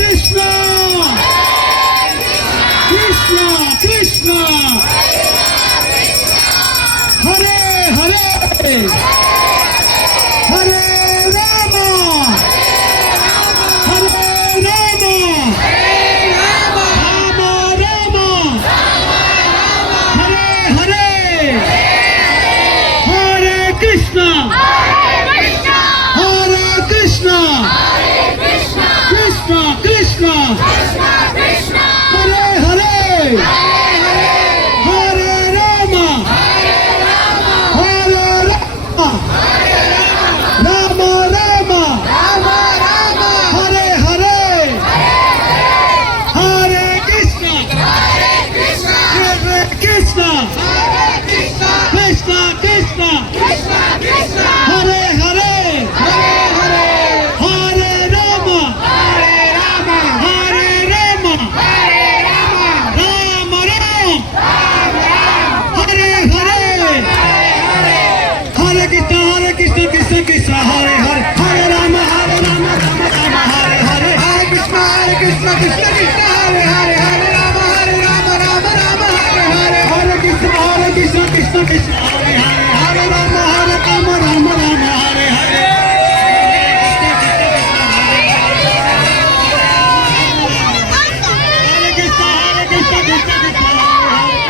Krishna Krishna Krishna Hare Hare Hare Ram Hare Ram Ram Ram Hare Hare Hare Krishna Hare Krishna Krishna Krishna Hare Hare Hare Ram Hare Ram Ram Ram Hare Hare Hare Krishna Hare Krishna Krishna Krishna Hare Hare Hare Ram Hare Ram Ram Ram Hare Hare Hare Krishna Krishna Krishna Hare Hare Hare Ram Ram Ram Hare Hare Hare Krishna Krishna Krishna Hare Hare Hare Ram Ram Hare Hare Hare Krishna Krishna Krishna Hare Hare Hare Ram Ram Hare Hare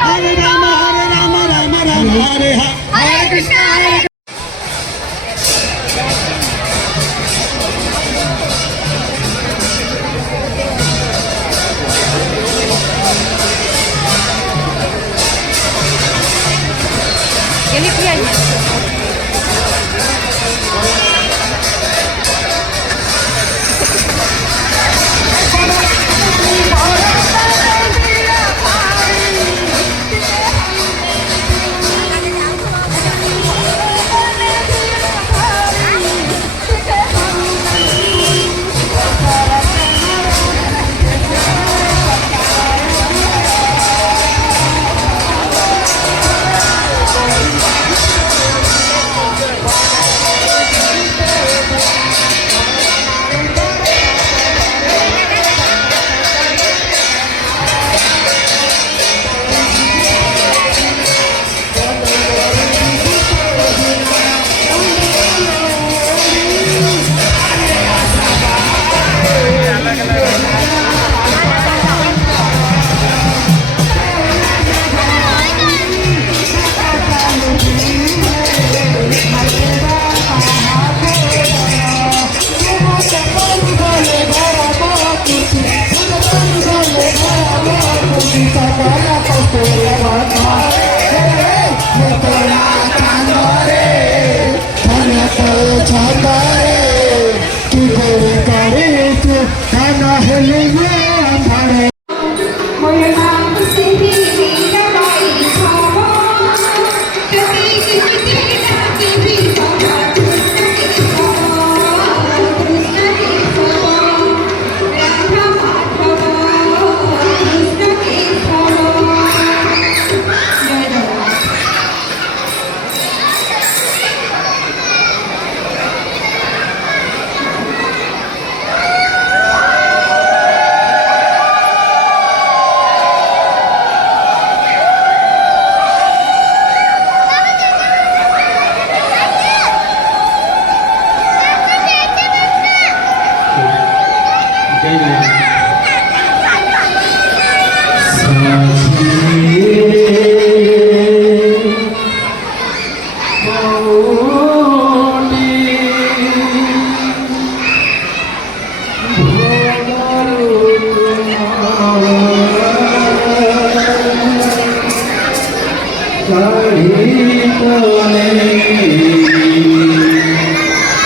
Hare Ram Hare Hare Krishna Hare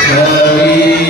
Hari